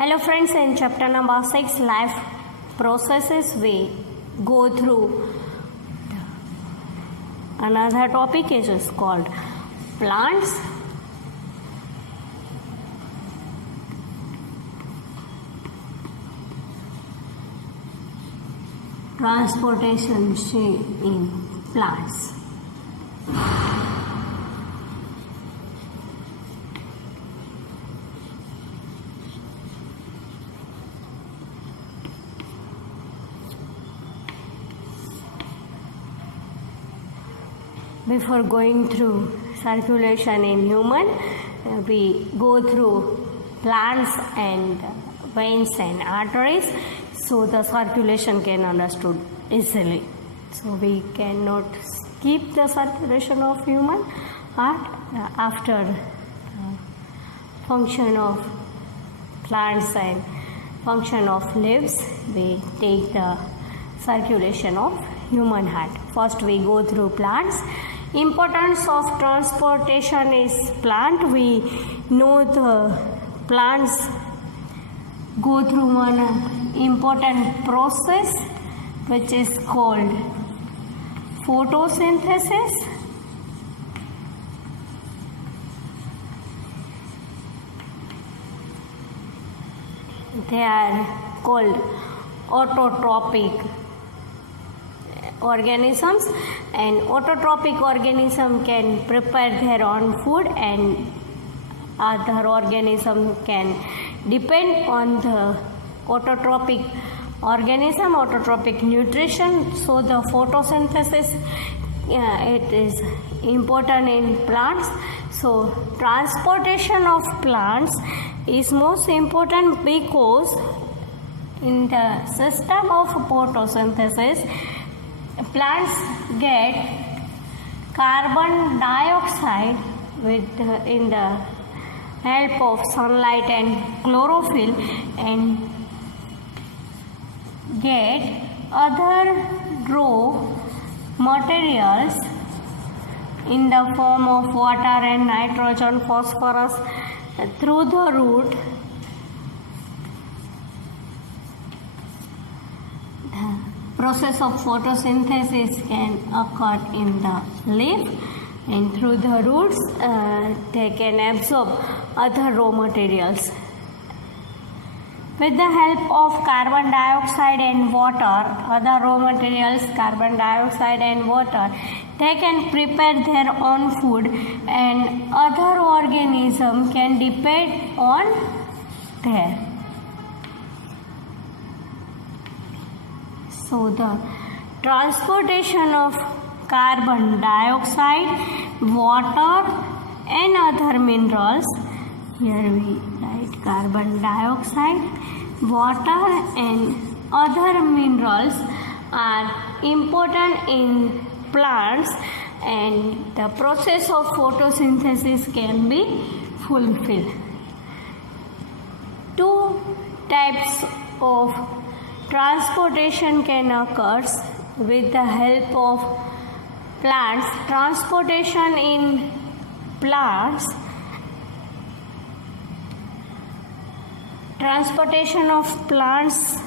Hello friends, in chapter number 6 life processes we go through another topic is called plants. Transportation in plants. Before going through circulation in human, we go through plants and veins and arteries, so the circulation can understood easily. So we cannot skip the circulation of human heart after function of plants and function of leaves. We take the circulation of human heart. First we go through plants. Importance of transportation is plant. We know the plants go through one important process which is called photosynthesis. They are called autotrophic organisms, and autotrophic organism can prepare their own food and other organism can depend on the autotrophic organism, autotrophic nutrition. So the photosynthesis it is important in plants. So transportation of plants is most important because in the system of photosynthesis plants get carbon dioxide in the help of sunlight and chlorophyll, and get other raw materials in the form of water and nitrogen, phosphorus through the root. Process of photosynthesis can occur in the leaf, and through the roots they can absorb other raw materials. With the help of carbon dioxide and water, other raw materials, carbon dioxide and water, they can prepare their own food, and other organisms can depend on their. So the transportation of carbon dioxide, water and other minerals, here we write carbon dioxide, water and other minerals are important in plants, and the process of photosynthesis can be fulfilled. Two types of transportation can occur with the help of plants. Transportation in plants, transportation of plants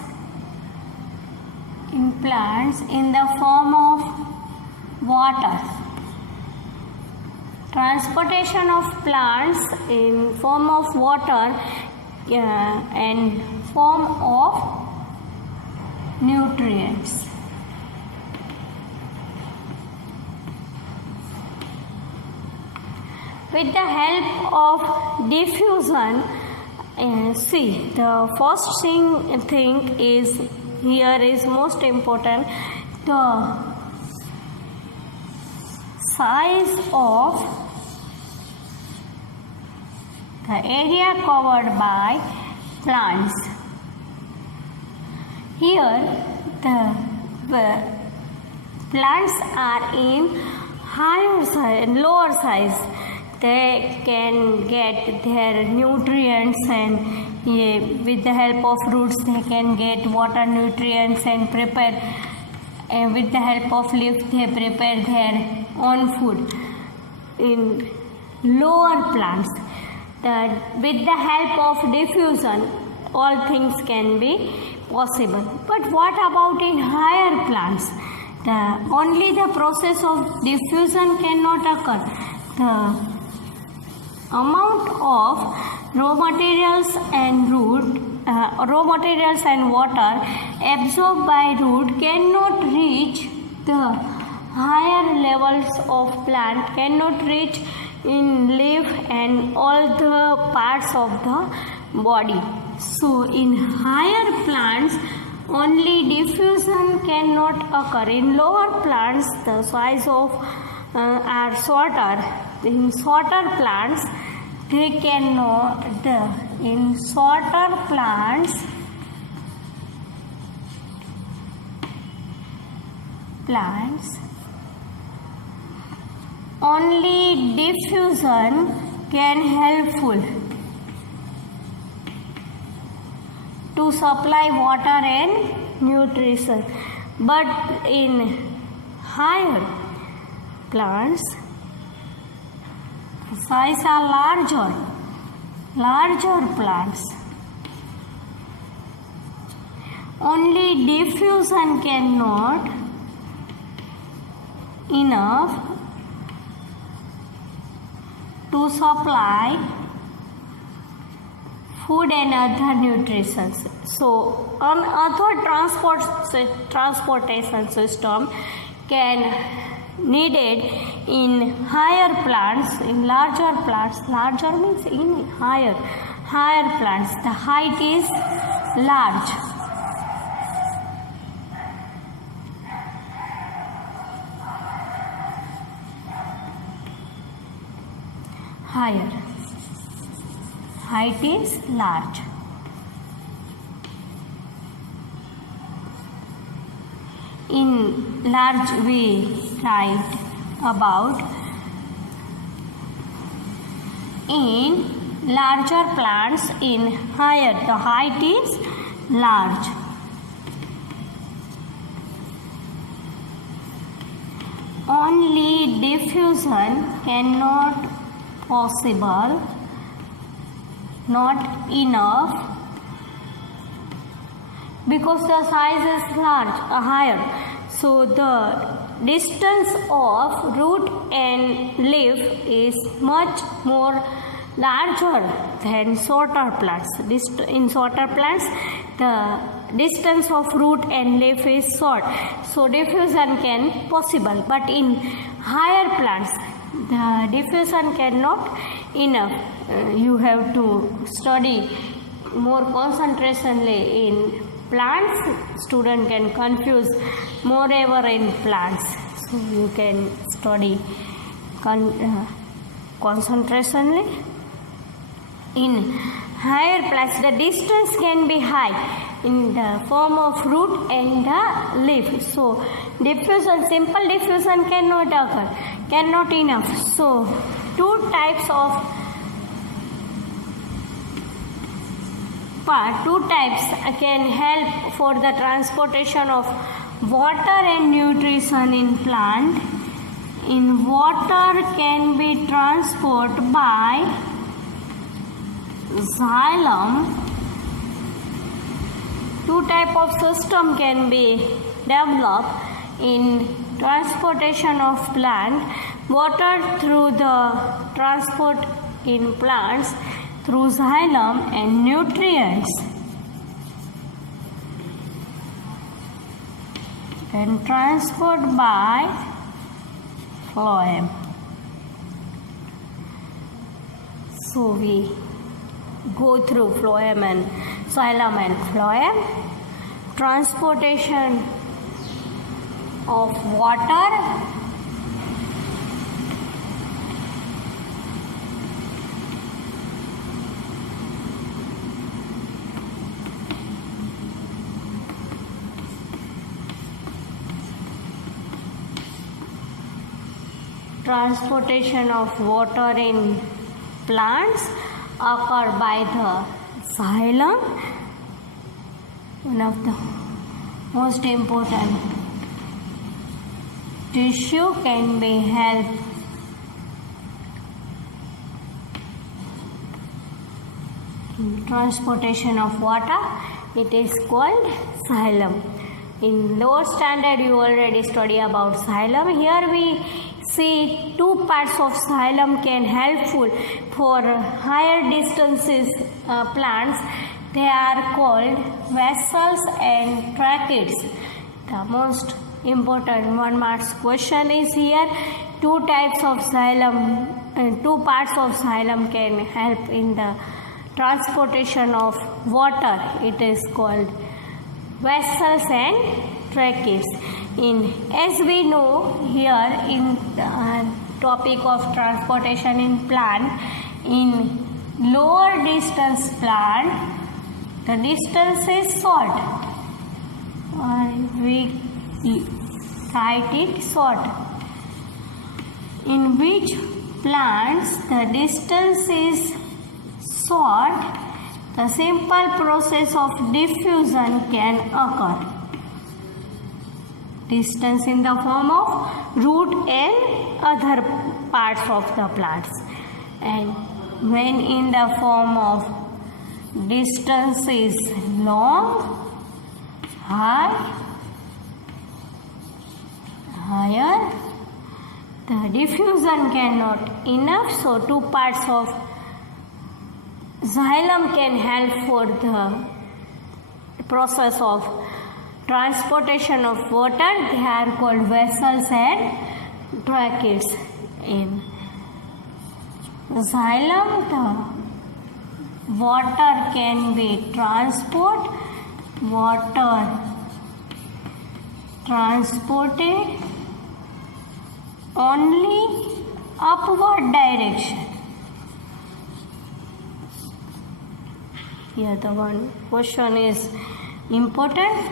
in the form of water. Transportation of plants in form of water and form of nutrients. With the help of diffusion, see, the first thing is here is most important, the size of the area covered by plants. Here the plants are in higher size and lower size. They can get their nutrients, and with the help of roots they can get water, nutrients, and prepare. And with the help of leaf they prepare their own food. In lower plants, that with the help of diffusion all things can be possible. But what about in higher plants? Only the process of diffusion cannot occur. The amount of raw materials and water absorbed by root cannot reach the higher levels of plant, cannot reach in leaf and all the parts of the body. So in higher plants only diffusion cannot occur. In lower plants the size of are shorter. In shorter plants they cannot. In shorter plants only diffusion can helpful to supply water and nutrition, but in higher plants the size are larger plants only diffusion cannot enough to supply food and other nutrition. So other transportation system can needed in higher plants, in larger plants. Larger means in higher plants the height is large. Higher height is large. In large we write about in larger plants in higher the height is large. Only diffusion cannot possible, not enough, because the size is large, higher. So the distance of root and leaf is much more larger than shorter plants. In shorter plants, the distance of root and leaf is short, so diffusion can possible. But in higher plants, the diffusion cannot enough. You have to study more concentrationally in plants. Student can confuse moreover in plants, so you can study concentrationally. In higher plants the distance can be high in the form of root and the leaf, so diffusion, simple diffusion cannot occur, cannot enough. So two types can help for the transportation of water and nutrition in plant. In water can be transported by xylem. Two type of system can be developed in transportation of plant. Water through the transport in plants through xylem, and nutrients and transport by phloem. So we go through phloem and xylem and phloem. Transportation of water in plants occur by the xylem, one of the most important tissue can be helped transportation of water, it is called xylem. In lower standard you already study about xylem. Here we see two parts of xylem can helpful for higher distances plants. They are called vessels and tracheids. The most important 1 marks question is here. Two types of xylem and two parts of xylem can help in the transportation of water. It is called vessels and tracheids. As we know here in the topic of transportation in plant, in lower distance plant, the distance is short, or we write it short. In which plants the distance is short, the simple process of diffusion can occur. Distance in the form of root and other parts of the plants. And when in the form of distance is long, higher, the diffusion cannot enough, so two parts of xylem can help for the process of transportation of water. They are called vessels and tracheids. In xylem, the water can be transported only upward direction. Here the one question is important.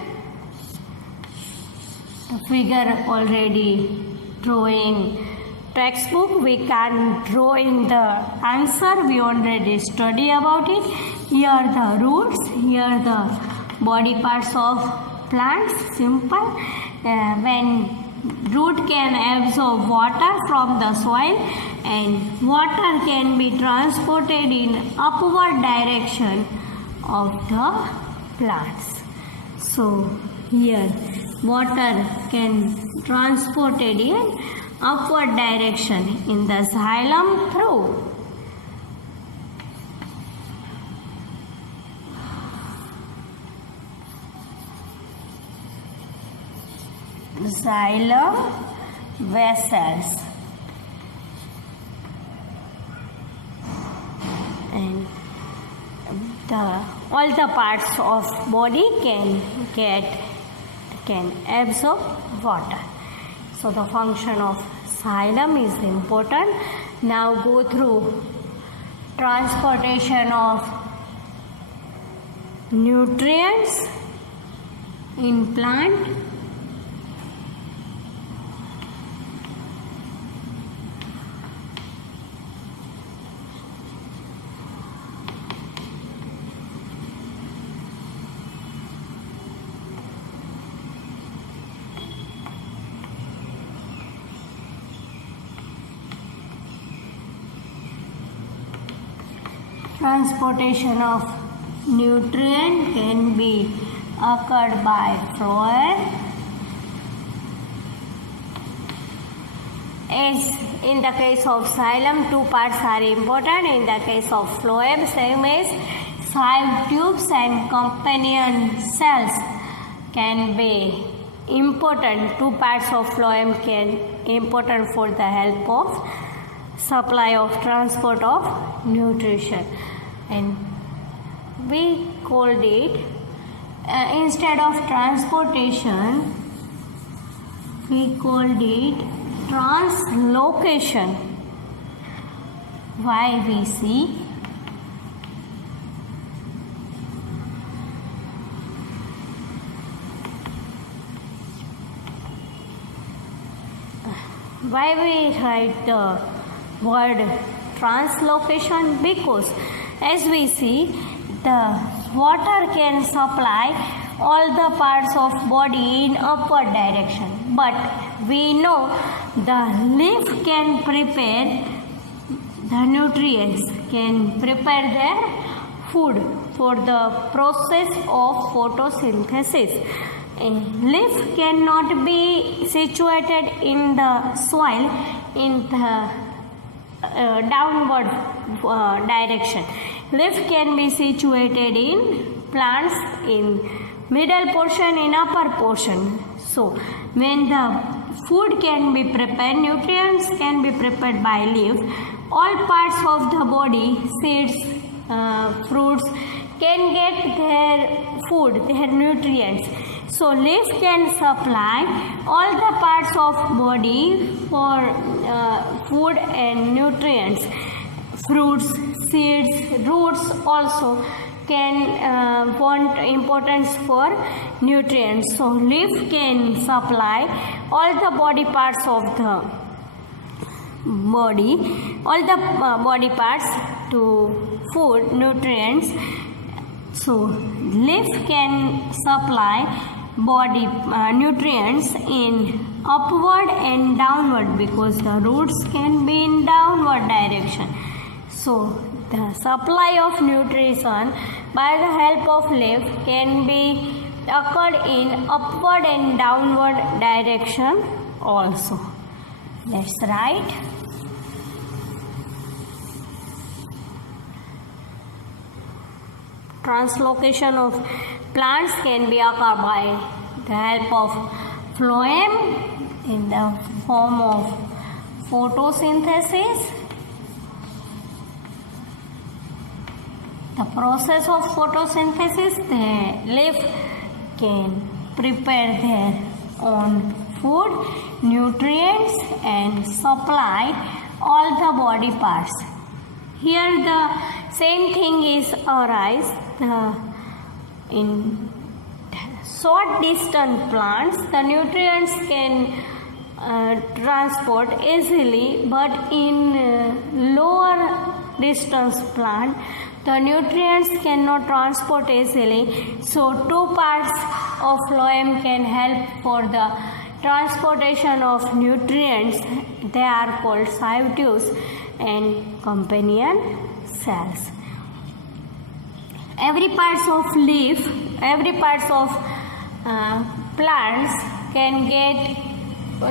The figure already drawing textbook, we can draw in the answer. We already study about it. Here the roots, here the body parts of plants. Simple. When root can absorb water from the soil and water can be transported in upward direction of the plants. So here water can transported in upward direction in the xylem through xylem vessels, and all the parts of body can absorb water. So the function of xylem is important. Now go through transportation of nutrients in plant. Transportation of nutrient can be occurred by phloem. As in the case of xylem, two parts are important. In the case of phloem, same as side tubes and companion cells can be important. Two parts of phloem can important for the help of supply of transport of nutrition, and we called it instead of transportation we called it translocation. Why we see why we write the word translocation? Because as we see, the water can supply all the parts of body in upward direction, but we know the leaf can prepare the nutrients, can prepare their food for the process of photosynthesis. A leaf cannot be situated in the soil in the downward direction. Leaf can be situated in plants in middle portion, in upper portion. So when the food can be prepared, nutrients can be prepared by leaf, all parts of the body, seeds, fruits can get their food, their nutrients. So leaf can supply all the parts of body for food and nutrients. Fruits, seeds, roots also can want importance for nutrients. So leaf can supply all the body parts of the body, all the body parts to food, nutrients. So leaf can supply body nutrients in upward and downward, because the roots can be in downward direction. So the supply of nutrition by the help of leaf can be occurred in upward and downward direction also. Let's write. Translocation of plants can be occurred by the help of phloem in the form of photosynthesis. The process of photosynthesis, the leaf can prepare their own food, nutrients and supply all the body parts. Here the same thing is arise in short distance plants. The nutrients can transport easily, but in lower distance plant the nutrients cannot transport easily. So two parts of phloem can help for the transportation of nutrients. They are called sieve tubes and companion cells. Every parts of leaf, every parts of plants can get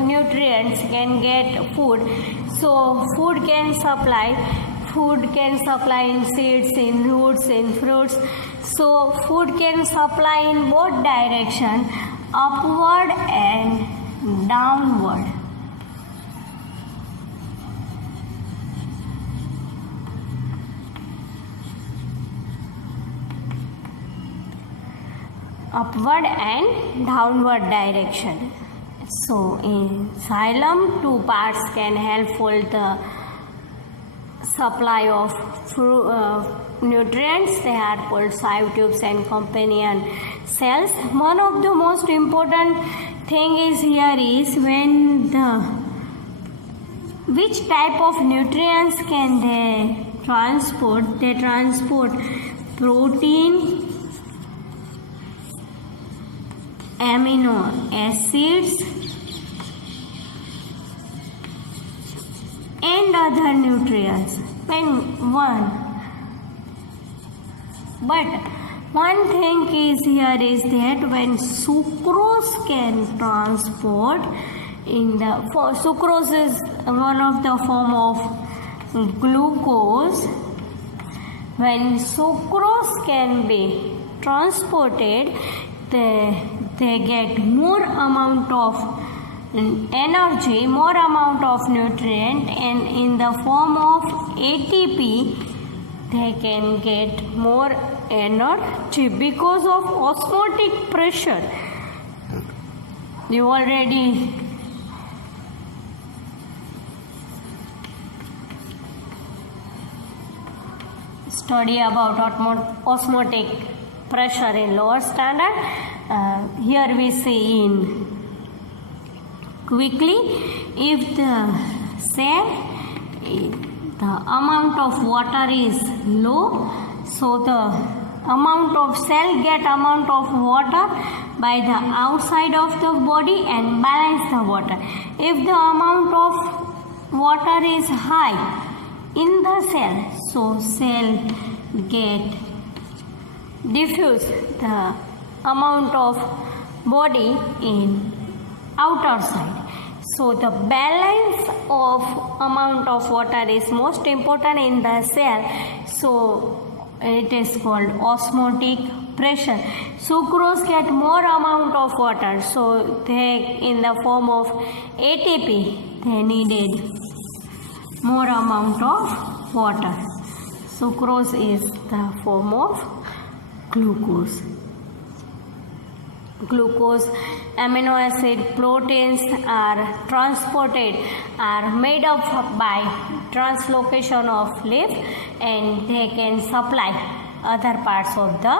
nutrients, can get food. So food can supply in seeds, in roots, in fruits. So food can supply in both direction, upward and downward. Upward and downward direction. So in xylem, two parts can help for the supply of nutrients. They are called sieve tubes and companion cells. One of the most important thing is here is when which type of nutrients can they transport? They transport protein, amino acids and other nutrients. But one thing is here is that when sucrose can transport sucrose is one of the form of glucose. When sucrose can be transported, they get more amount of energy, more amount of nutrient, and in the form of ATP they can get more energy because of osmotic pressure. You already study about osmotic pressure in lower standard. Here we see in quickly, if the cell, the amount of water is low, so the amount of cell get amount of water by the outside of the body and balance the water. If the amount of water is high in the cell, so cell get diffuse the amount of body in outer side. So the balance of amount of water is most important in the cell. So it is called osmotic pressure. Sucrose get more amount of water, so they in the form of ATP they needed more amount of water. Sucrose is the form of glucose. Glucose, amino acid, proteins are made up by translocation of leaf, and they can supply other parts of the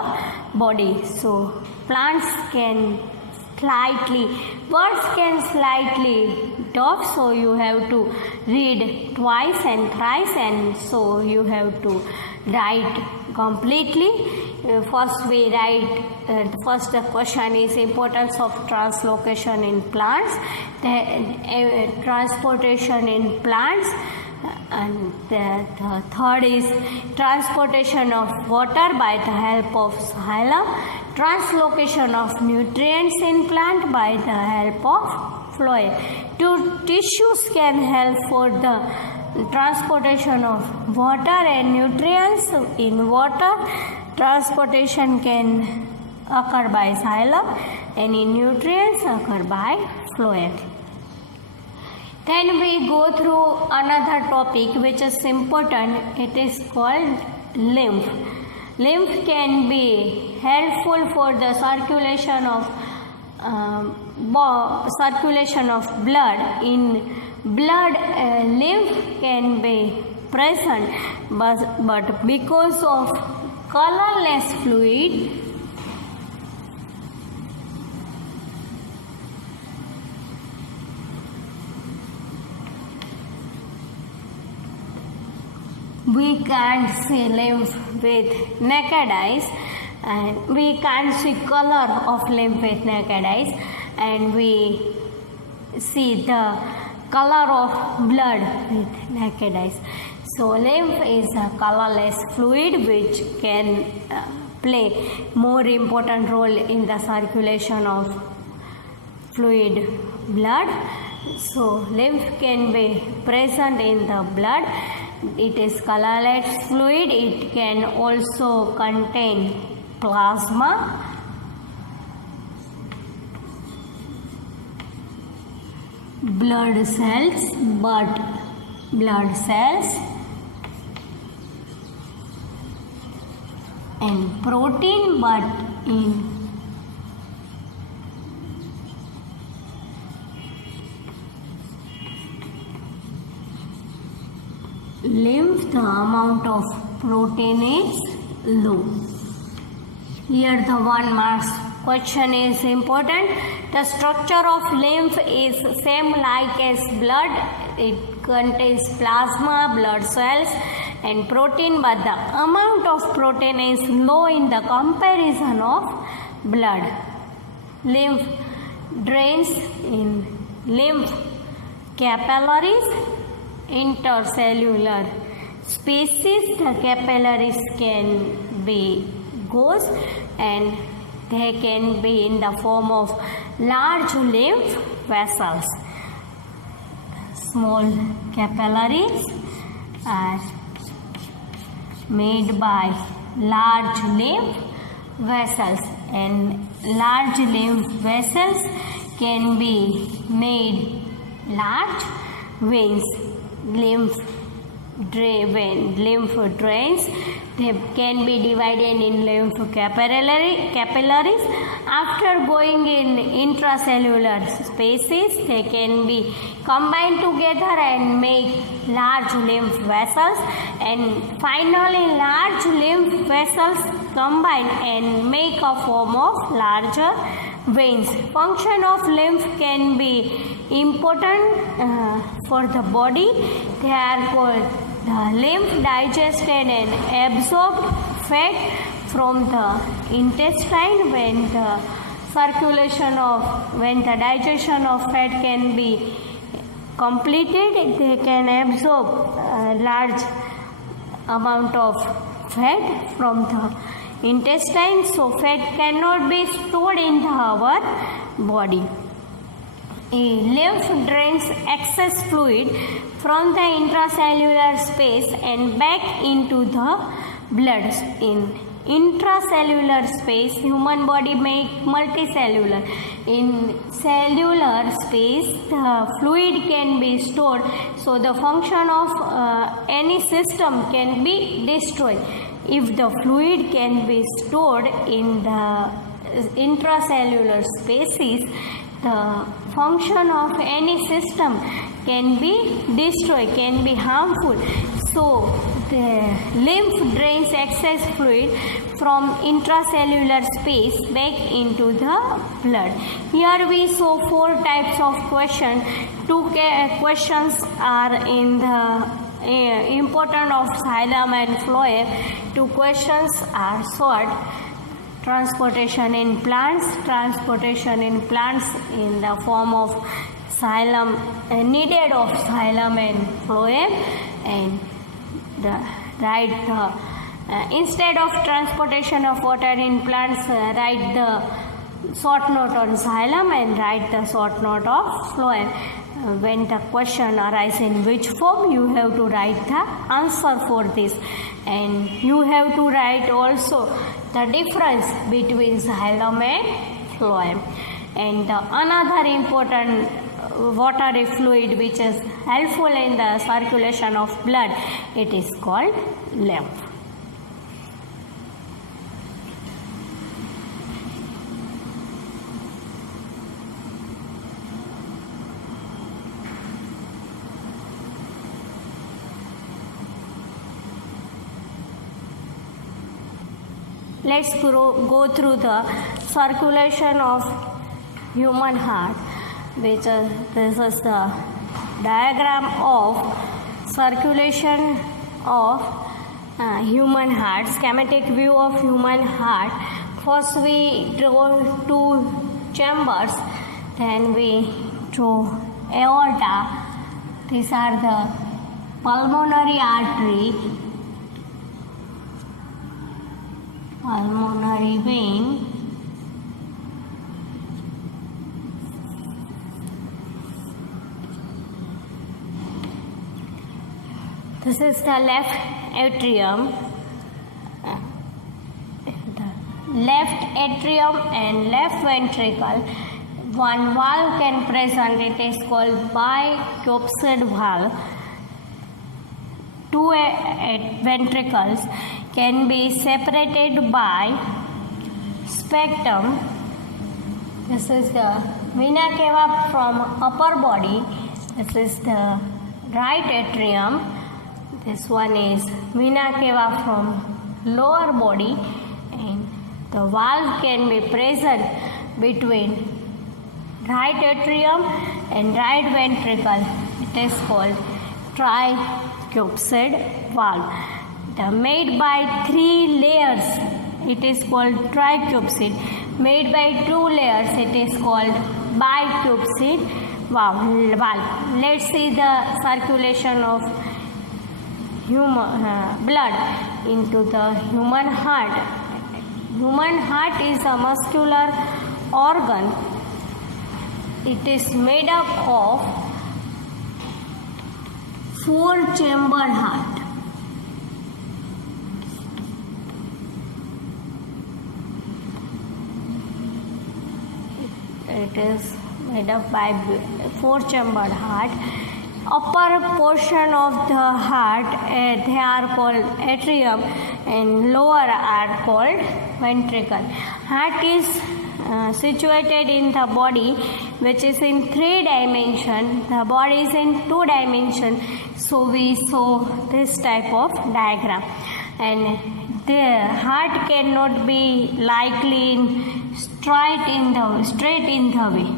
body. So plants can words can slightly talk, so you have to read twice and thrice, and so you have to write completely. First we write, first the question is importance of translocation in plants, transportation in plants, and the third is transportation of water by the help of xylem, translocation of nutrients in plant by the help of phloem. Tissues can help for the transportation of water and nutrients in water. Transportation can occur by xylem, and in nutrients occur by phloem. Then we go through another topic which is important. It is called lymph. Lymph can be helpful for the circulation of blood. In blood, lymph can be present, but because of colorless fluid, we can't see lymph with naked eyes, and we can't see color of lymph with naked eyes, and we see the color of blood with naked eyes. So lymph is a colorless fluid which can play more important role in the circulation of fluid blood. So lymph can be present in the blood. It is colorless fluid. It can also contain plasma. Blood cells, and protein, but in lymph the amount of protein is low. Here the 1 mark question is important. The structure of lymph is same like as blood. It contains plasma, blood cells and protein, but the amount of protein is low in the comparison of blood. Lymph drains in lymph capillaries, intercellular spaces. The capillaries can be gauge, and they can be in the form of large lymph vessels. Small capillaries are made by large lymph vessels, and large lymph vessels can be made large veins. Lymph drains, they can be divided in lymph capillaries. After going in intracellular spaces, they can be combined together and make large lymph vessels, and finally large lymph vessels combine and make a form of larger veins. Function of lymph can be important for the body. They are called the lymph digested and absorbed fat from the intestine. When the digestion of fat can be completed, they can absorb a large amount of fat from the intestine, so fat cannot be stored in our body. Lymph drains excess fluid from the intracellular space and back into the blood. In intracellular space, human body make multicellular. In cellular space, the fluid can be stored, so the function of any system can be destroyed. If the fluid can be stored in the intracellular spaces, the function of any system can be destroyed, can be harmful. So the lymph drains excess fluid from intracellular space back into the blood. Here we saw 4 types of questions. 2 questions are in the importance of xylem and phloem. 2 questions are short. Transportation in plants in the form of xylem, needed of xylem and phloem, and instead of transportation of water in plants, write the short note on xylem and write the short note of phloem. When the question arises in which form, you have to write the answer for this, and you have to write also the difference between xylem and phloem. And another important watery fluid which is helpful in the circulation of blood, it is called lymph. Let's go through the circulation of human heart, which this is the diagram of circulation of human heart, schematic view of human heart. First we draw 2 chambers, then we draw aorta. These are the pulmonary artery, pulmonary vein, this is the left atrium, and left ventricle. One valve can present, it is called bicuspid valve. 2 ventricles can be separated by spectrum. This is the vena cava from upper body. This is the right atrium. This one is vena cava from lower body, and the valve can be present between right atrium and right ventricle. It is called tricuspid valve. Made by 3 layers, it is called tricuspid. Made by 2 layers, it is called bicuspid valve. Let's see the circulation of human blood into the human heart. Human heart is a muscular organ. It is made up of 4-chamber heart. It is made up by 4-chamber heart. Upper portion of the heart, they are called atrium, and lower are called ventricle. Heart is situated in the body, which is in 3 dimensions. The body is in 2 dimensions. So we saw this type of diagram, and the heart cannot be likely straight in the way.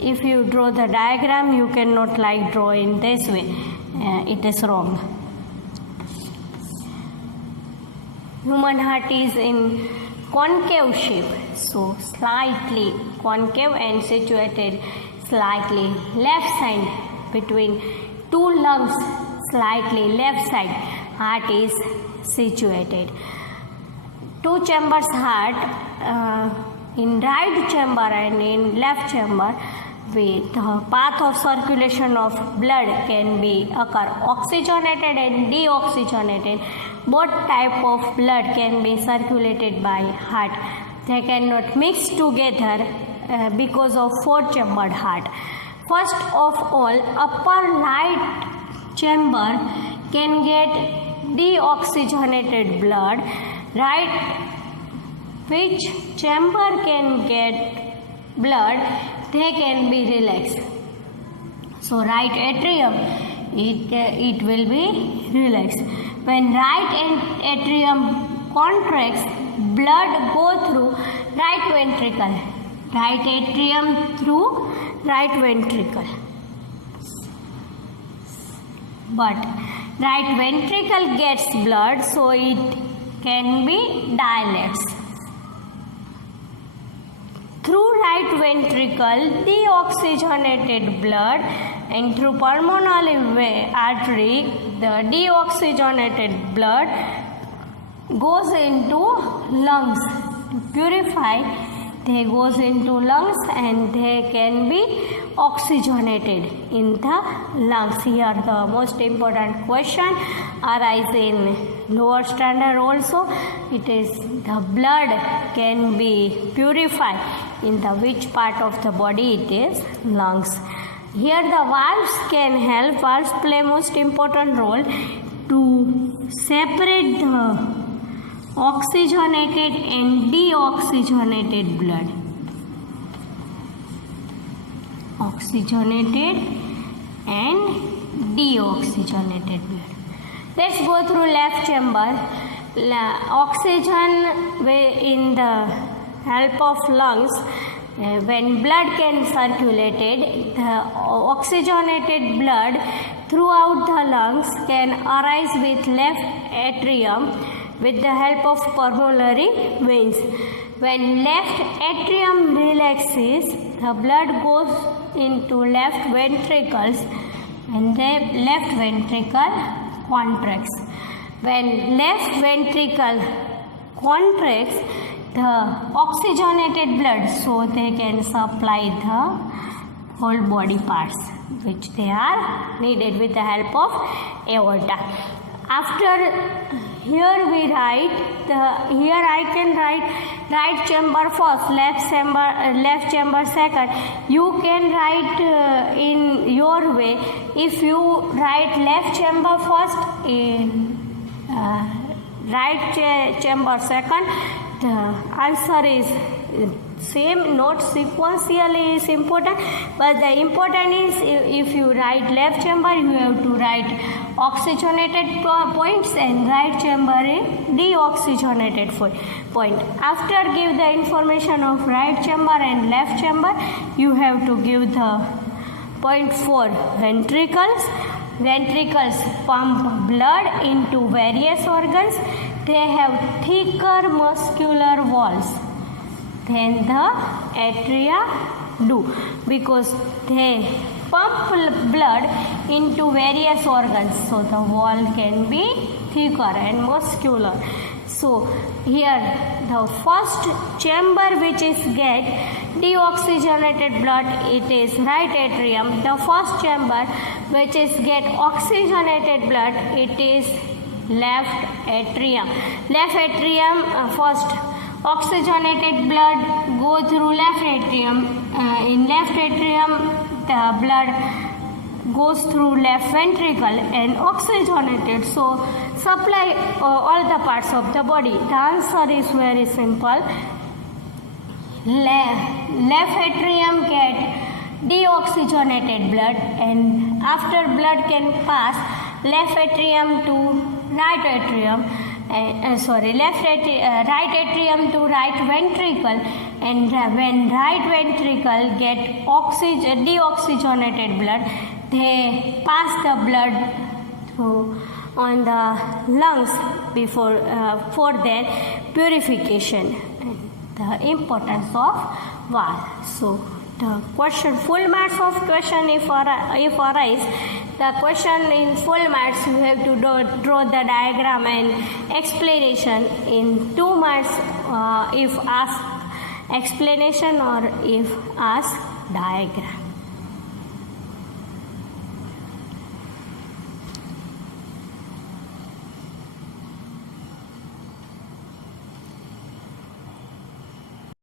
If you draw the diagram, you cannot draw in this way. It is wrong. Human heart is in concave shape, so slightly concave and situated slightly left side between 2 lungs, slightly left side heart is situated. two chambers heart, in right chamber and in left chamber, with the path of circulation of blood can be occur oxygenated and deoxygenated. Both type of blood can be circulated by heart. They cannot mix together because of four chambered heart. First of all, upper right chamber can get deoxygenated blood. Right, which chamber can get blood, they can be relaxed. So right atrium, it will be relaxed. When right atrium contracts, blood go through right ventricle. Right atrium through right ventricle. But right ventricle gets blood, so it can be dilates. Through right ventricle, deoxygenated blood, and through pulmonary artery, the deoxygenated blood goes into lungs to purify. They goes into lungs and they can be oxygenated in the lungs. Here the most important question arises in lower standard also. It is the blood can be purified in the which part of the body? It is lungs. Here the valves can help. Valves play most important role to separate the oxygenated and deoxygenated blood. Oxygenated and deoxygenated blood. Let's go through left chamber. Oxygen in the help of lungs. When blood can circulated, the oxygenated blood throughout the lungs can arise with left atrium with the help of pulmonary veins. When left atrium relaxes, the blood goes into left ventricles and the left ventricle contracts. When left ventricle contracts, the oxygenated blood, so they can supply the whole body parts which they are needed with the help of aorta. After here we write here I can write right chamber first, left chamber second. You can write in your way. If you write left chamber first, in right chamber second, the answer is same, not sequentially is important, but the important is if you write left chamber, you have to write oxygenated points and right chamber is deoxygenated point. After give the information of right chamber and left chamber, you have to give the point for ventricles. Ventricles pump blood into various organs. They have thicker muscular walls than the atria do because they pump blood into various organs, so the wall can be thicker and muscular. So here the first chamber which is get deoxygenated blood, it is right atrium. The first chamber which is get oxygenated blood, it is left atrium. Left atrium first oxygenated blood go through left atrium. In left atrium the blood goes through left ventricle and oxygenated, so supply all the parts of the body. The answer is very simple. Left atrium get deoxygenated blood, and after blood can pass left atrium to right atrium, right atrium to right ventricle, and when right ventricle get deoxygenated blood, they pass the blood through on the lungs before for their purification. The importance of valve. So the question, full marks of question if arise, the question in full marks you have to draw the diagram and explanation. In 2 marks if asked explanation or if asked diagram.